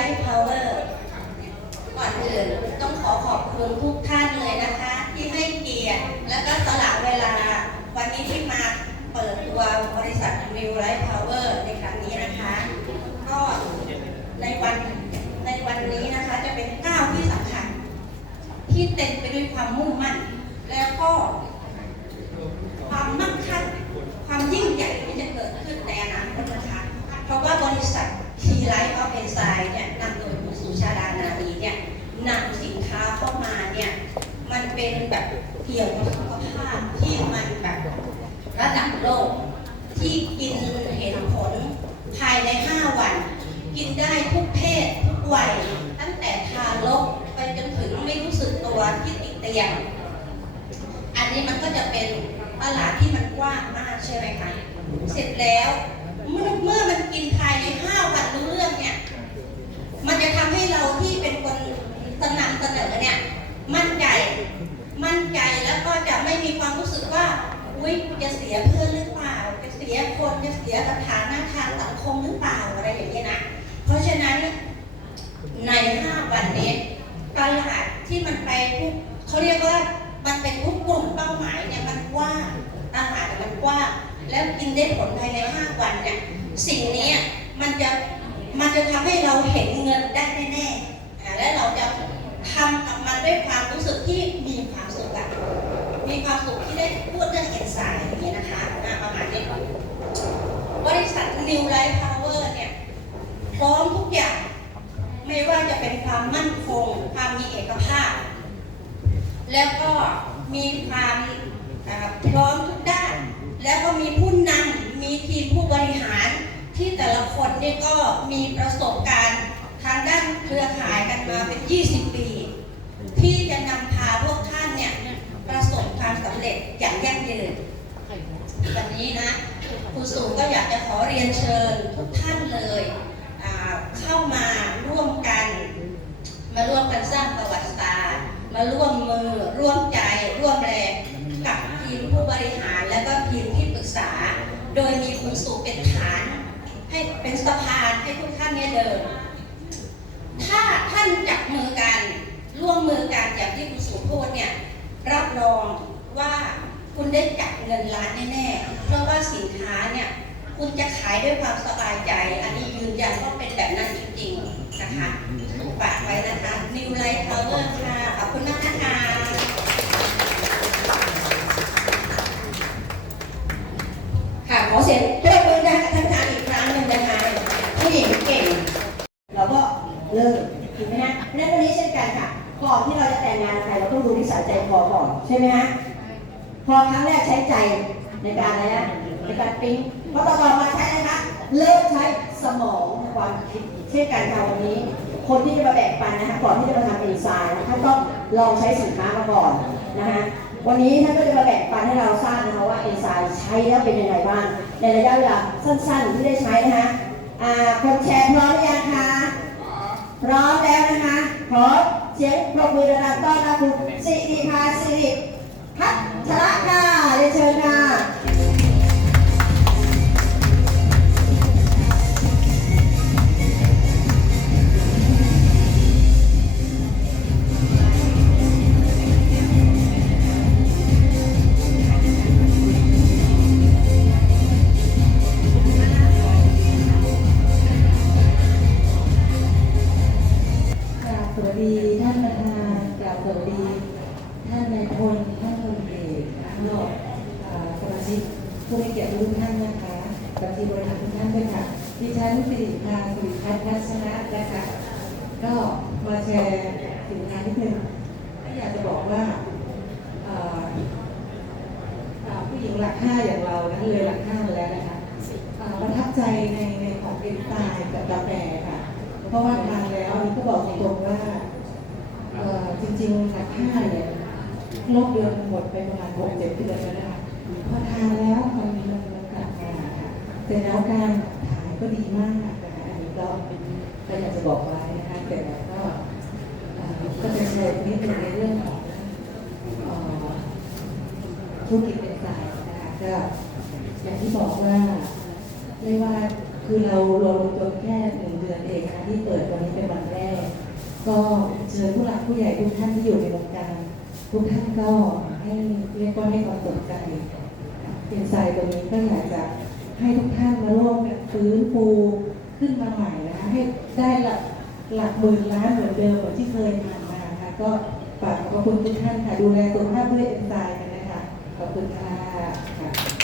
Life Power ก่อนอื่นต้องขอขอบคุณทุกท่านเลยนะคะ ที่ให้เกียรติและก็สละเวลา วันนี้ที่มาเปิดตัวบริษัท New Life Power ในครั้งนี้นะคะ ก็ในวันในวันนี้นะคะจะเป็นก้าวที่สำคัญ ที่เต็มไปด้วยความมุ่งมั่น แล้วก็ ความมั่งคั่งความยิ่งใหญ่ที่จะเกิดขึ้นในอนาคตนะคะ เพราะว่าบริษัททีไลท์ออฟเอนไซเนี่ยนำโดยคุณสุชาดานารีเนี่ยนำสินค้าเข้ามาเนี่ย มันเป็นแบบเกี่ยวกับสุขภาพที่มันแบบ ระดับโลก ที่กินเห็นผลภายใน 5 วัน กินได้ทุกเพศทุกวัย ตั้งแต่ทารกไปจนถึงไม่รู้สึกตัวที่ติดเตียง อันนี้มันก็จะเป็นตลาดที่มันกว้างมากใช่ไหมคะเสร็จแล้ว เมื่อมันกินภายใน 5 วันรู้เรื่องเนี่ย มันจะทำให้เราที่เป็นคนสนำเสนอเนี่ย มั่นใจ มั่นใจแล้วก็จะไม่มีความรู้สึกว่า อุ้ยกูจะเสียเพื่อนหรือเปล่า จะเสียคนจะเสียสถานะทางสังคมหรือเปล่าอะไรอย่างนี้ยนะ เพราะฉะนั้นใน5วันนี้ตลาดที่มันไปทุกเขาเรียกว่ามันเป็นทุกกลุ่มเป้าหมายเนี่ยมันกว้างตลาดมันกว้างแล้วกินได้ผลภายใน5วันเนี่ยสิ่งนี้มันจะมันจะทำให้เราเห็นเงินได้แน่ๆอ่าและเราจะทำกับมันด้วยความรู้สึกที่มีความสุขอะมีความสุขที่ได้พูดเรื่องเอ็นไซม์อย่างนี้นะคะอ่าประมาณนี้บ ริษัท New Life Power เนี่ยพร้อมทุกอย่าง ไม่ว่าจะเป็นความมั่นคง ความมีเอกภาพ แล้วก็มีความพร้อมทุกด้าน แล้วก็มีผู้นำมีทีมผู้บริหารที่แต่ละคนนี่ก็มีประสบการณ์ทางด้านเครือข่ายกันมาเป็น 20 ปี ที่จะนำพาพวกท่านเนี่ยประสบความสำเร็จอย่างยั่งยืนวันนี้นะ ครูสูงก็อยากจะขอเรียนเชิญทุกท่านเลยเข้ามาร่วมกัน มาร่วมกันสร้างประวัติศาสตร์ มาร่วมมือร่วมใจร่วมแรงกับทีมผู้บริหารและก็ทีมที่ปรึกษา โดยมีคุณสูงเป็นฐาน ให้เป็นสะพานให้ทุกท่านเนี่ยเดิน ถ้าท่านจับมือกันร่วมมือกันอย่างที่คุณสูงพูดเนี่ยรับรองว่า ได้จับเงินล้านแน่ๆ เพราะว่าสินค้าเนี่ย คุณจะขายด้วยความสบายใจ อันนี้ยืนยันว่าเป็นแบบนั้นจริงๆ นะคะฝากไว้นะคะ New Life Power ค่ะ ขอบคุณมากนะคะค่ะขอเสียงปรบมือดังกับท่านประธานอีกครั้งหนึ่งนะคะผู้หญิงเก่ง เราก็เลิกถูกไหมฮะและวันนี้เช่นกันค่ะ ก่อนที่เราจะแต่งงานใครเราต้องดูนิสัยใจคอก่อนใช่ไหมฮะ พอครั้งแรกใช้ใจในการอะไรนะในการปิ๊งพอต่อต่อมาใช้อะไรคะเลิกใช้สมองความคิดเช่นกันค่ะวันนี้ คนที่จะมาแบ่งปันนะคะก่อนที่จะมาทำเอนไซม์ท่านต้องลองใช้สินค้ามาก่อนนะคะวันนี้ท่านก็จะมาแบ่งปันให้เราทราบนะคะว่าเอนไซม์ใช้แล้วเป็นยังไงบ้างในระยะเวลาสั้นๆที่ได้ใช้นะคะอ่าคนแชร์พร้อมหรือยังคะพร้อมแล้วนะคะขอเสียงปรบมือดังๆต้อนรับคุณสิริภาสิริพั ชระค่ะเรียนเชิญค่ะกราบสวัสดีท่านประธานกราบสวัสดีท่านนายพลท่าน อกแล้วก็อ่าสมาชิกผู้มีเกียรติทุกท่านนะคะสมาชิกบริหารทุกท่านด้วยค่ะ ดิฉันสิริพาสิริพัฒน์พัชนะนะคะ ก็มาแชร์สินค้านิดนึงก็อยากจะบอกว่าผู้หญิงหลักห้าอย่างเรานั้นเลยหลักห้ามาแล้วนะคะประทับใจในในของเอ็นไซม์กับกาแฟค่ะ เพราะว่าทานแล้วก็บอกตรงว่าเอ่อจริงๆหลักห้าเนี่ย โรคเดือนหมดไปประมาณหกเจ็ดเดือนแล้วนะคะพอทานแล้วมันมันมันกลับมาค่ะแต่แล้วการถ่ายก็ดีมากนะคะอันนี้ก็ก็อยากจะบอกไว้นะคะแต่ก็ก็จะแชร์นิดนึงในเรื่องของธุรกิจเป็นสายนะคะก็อย่างที่บอกว่าเรียกว่าคือเราเราลงตัวแค่หนึ่งเดือนเองนะที่เปิดวันนี้เป็นวันแรก ก็เชิญผู้หลักผู้ใหญ่ทุกท่านที่อยู่ในวง ทุกท่านก็ให้เรียกว่าให้ความสนใจเอ็นไซม์ตัวนี้ก็อยากจะให้ทุกท่านมาร่วมกันฟื้นฟูขึ้นมาใหม่นะคะให้ได้หลักหลักหมื่นล้านเหมือนเดิมเหมือนที่เคยผ่านมาค่ะก็ฝากขอบคุณทุกท่านค่ะดูแลสุขภาพด้วยเอ็นไซม์กันนะคะขอบคุณค่ะ